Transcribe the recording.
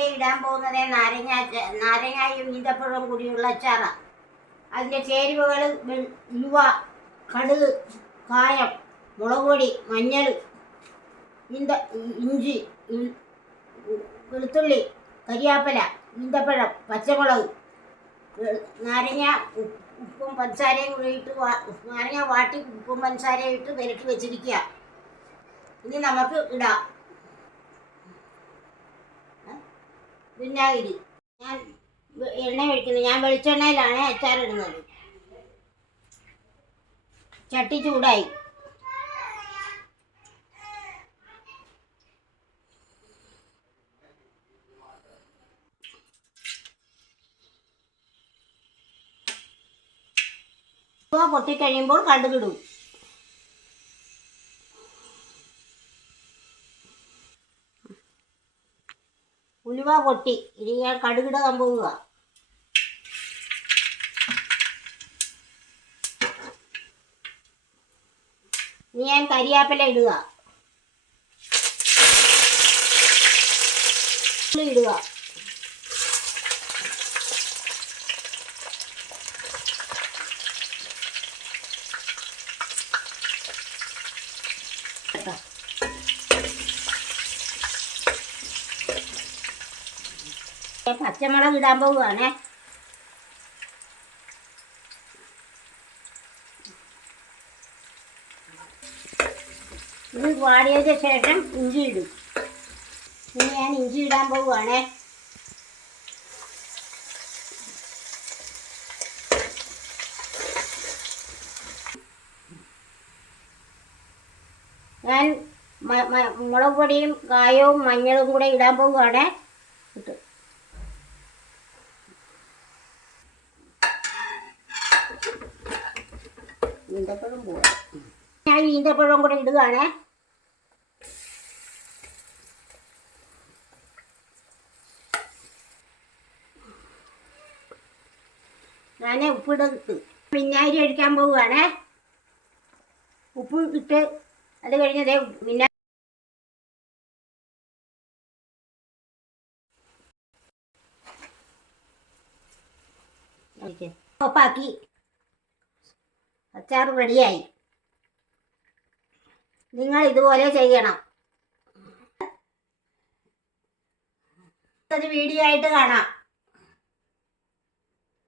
ഞാനിവിടെ ഇടാൻ പോകുന്നത് നാരങ്ങായും ഈന്തപ്പഴവും കൂടിയുള്ള അച്ചാറാണ്. അതിൻ്റെ ചേരുവകൾ ഉലുവ, കടുക്, കായം, മുളക് പൊടി, മഞ്ഞൾ, ഇഞ്ചി, വെളുത്തുള്ളി, കരിയാപ്പല, ഈന്തപ്പഴം, പച്ചമുളക്, നാരങ്ങ, ഉപ്പും പഞ്ചസാരയും കൂടി ഇട്ട് നാരങ്ങ വാട്ടി ഉപ്പും പഞ്ചസാരയും ഇട്ട് പെരട്ടി വെച്ചിരിക്കുക. ഇനി നമുക്ക് ഇടാം. വിനാഗിരി ഞാൻ എണ്ണ ഒഴിക്കുന്നത്, ഞാൻ വെളിച്ചെണ്ണയിലാണ് അച്ചാറിടുന്നത്. ചട്ടി ചൂടായി. പൊട്ടിക്കഴിയുമ്പോൾ കടുകിടും. ഉലുവ പൊട്ടി. ഇനി ഞാൻ കടുകിടാൻ പോവുക. ഇനി ഞാൻ കരിയാപ്പില ഇടുക. ഇടുക. പച്ചമുളക് ഇടാൻ പോവുകയാണേ. ഇത് വാടിയതിന് ശേഷം ഇഞ്ചി ഇടും. ഇനി ഞാൻ ഇഞ്ചി ഇടാൻ പോവുകയാണേ. ഞാൻ മുളക് പൊടിയും കായവും മഞ്ഞളും കൂടെ ഇടാൻ പോവുകയാണേ. ഇട്ട് ഈന്തപ്പഴം പോവാ. ഞാൻ ഈന്തപ്പഴം കൂടെ ഇടുകയാണേ. ഞാൻ ഉപ്പിടത്ത് വിനാഗിരി ഒഴിക്കാൻ പോവുകയാണേ. ഉപ്പ് ഇട്ട് അത് കഴിഞ്ഞതേ ഓഫാക്കി. അച്ചാർ റെഡിയായി. നിങ്ങൾ ഇതുപോലെ ചെയ്യണം. ഒരു വീഡിയോ ആയിട്ട് കാണാം.